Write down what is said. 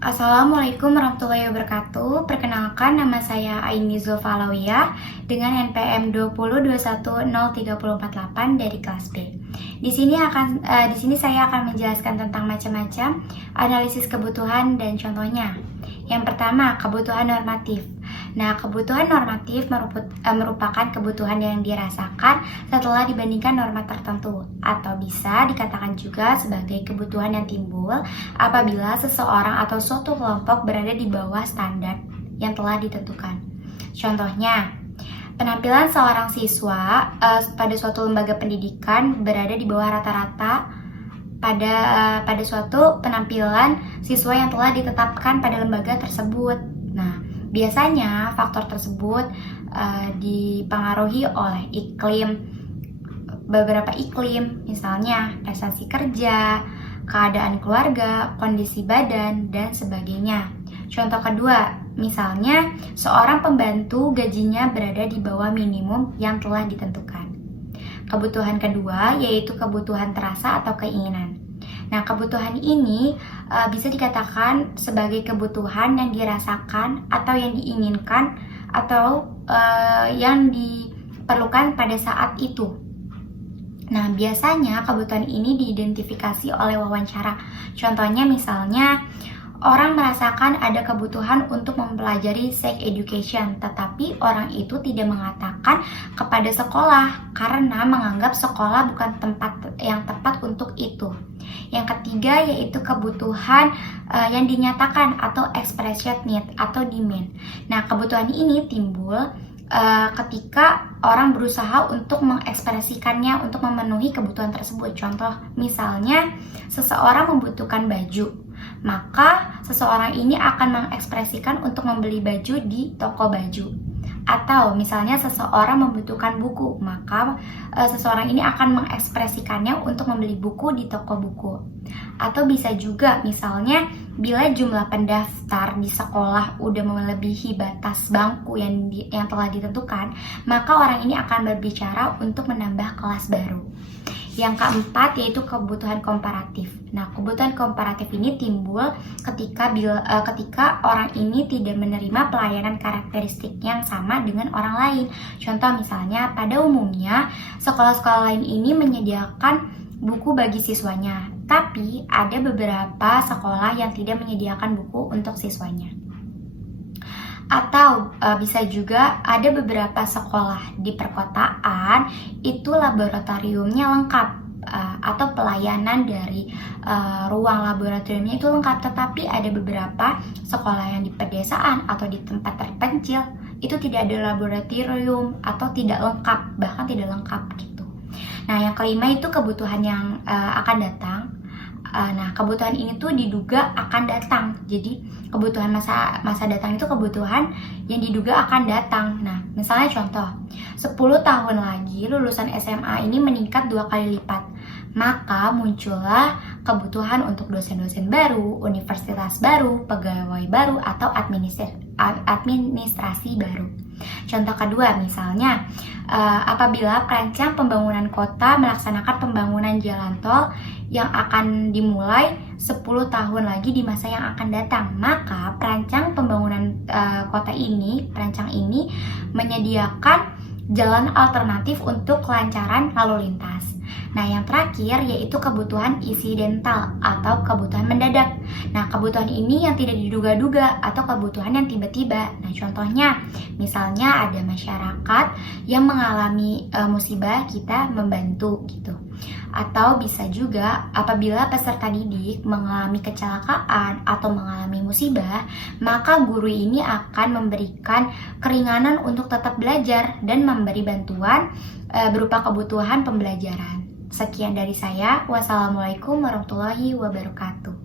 Assalamualaikum warahmatullahi wabarakatuh. Perkenalkan, nama saya Aini Zulfa Alawiyah dengan NPM 20210348 dari kelas B. Di sini saya akan menjelaskan tentang macam-macam analisis kebutuhan dan contohnya. Yang pertama, kebutuhan normatif. Nah, kebutuhan normatif merupakan kebutuhan yang dirasakan setelah dibandingkan norma tertentu, atau bisa dikatakan juga sebagai kebutuhan yang timbul apabila seseorang atau suatu kelompok berada di bawah standar yang telah ditentukan. Contohnya, penampilan seorang siswa pada suatu lembaga pendidikan berada di bawah rata-rata pada suatu penampilan siswa yang telah ditetapkan pada lembaga tersebut. Nah, biasanya faktor tersebut dipengaruhi oleh beberapa iklim, misalnya prestasi kerja, keadaan keluarga, kondisi badan, dan sebagainya. Contoh kedua, misalnya seorang pembantu gajinya berada di bawah minimum yang telah ditentukan. Kebutuhan kedua yaitu kebutuhan terasa atau keinginan. Nah, kebutuhan ini bisa dikatakan sebagai kebutuhan yang dirasakan atau yang diinginkan atau yang diperlukan pada saat itu. Nah, biasanya kebutuhan ini diidentifikasi oleh wawancara. Contohnya misalnya, orang merasakan ada kebutuhan untuk mempelajari sex education, tetapi orang itu tidak mengatakan kepada sekolah karena menganggap sekolah bukan tempat yang tepat untuk itu. Yang ketiga yaitu kebutuhan yang dinyatakan atau expressed need atau demand. Nah, kebutuhan ini timbul ketika orang berusaha untuk mengekspresikannya untuk memenuhi kebutuhan tersebut. Contoh, misalnya seseorang membutuhkan baju, maka seseorang ini akan mengekspresikan untuk membeli baju di toko baju. Atau misalnya seseorang membutuhkan buku, maka seseorang ini akan mengekspresikannya untuk membeli buku di toko buku. Atau bisa juga misalnya bila jumlah pendaftar di sekolah udah melebihi batas bangku yang telah ditentukan, maka orang ini akan berbicara untuk menambah kelas baru. Yang keempat yaitu kebutuhan komparatif. Nah, kebutuhan komparatif ini timbul ketika orang ini tidak menerima pelayanan karakteristik yang sama dengan orang lain. Contoh misalnya, pada umumnya sekolah-sekolah lain ini menyediakan buku bagi siswanya, tapi ada beberapa sekolah yang tidak menyediakan buku untuk siswanya. Atau bisa juga ada beberapa sekolah di perkotaan itu laboratoriumnya lengkap atau pelayanan dari ruang laboratoriumnya itu lengkap, tetapi ada beberapa sekolah yang di pedesaan atau di tempat terpencil itu tidak ada laboratorium atau tidak lengkap, bahkan tidak lengkap gitu. Nah, yang kelima itu kebutuhan yang akan datang. Nah, kebutuhan ini tuh diduga akan datang. Jadi, kebutuhan masa datang itu kebutuhan yang diduga akan datang. Nah, misalnya contoh, 10 tahun lagi lulusan SMA ini meningkat 2 kali lipat. Maka muncullah kebutuhan untuk dosen-dosen baru, universitas baru, pegawai baru, atau administrasi baru. Contoh kedua, misalnya apabila perancang pembangunan kota melaksanakan pembangunan jalan tol yang akan dimulai 10 tahun lagi di masa yang akan datang, maka perancang pembangunan perancang ini menyediakan jalan alternatif untuk kelancaran lalu lintas. Nah, yang terakhir yaitu kebutuhan insidental atau kebutuhan mendadak. Nah, kebutuhan ini yang tidak diduga-duga atau kebutuhan yang tiba-tiba. Nah, contohnya misalnya ada masyarakat yang mengalami musibah, kita membantu gitu. Atau bisa juga apabila peserta didik mengalami kecelakaan atau mengalami musibah, maka guru ini akan memberikan keringanan untuk tetap belajar dan memberi bantuan berupa kebutuhan pembelajaran. Sekian dari saya. Wassalamualaikum warahmatullahi wabarakatuh.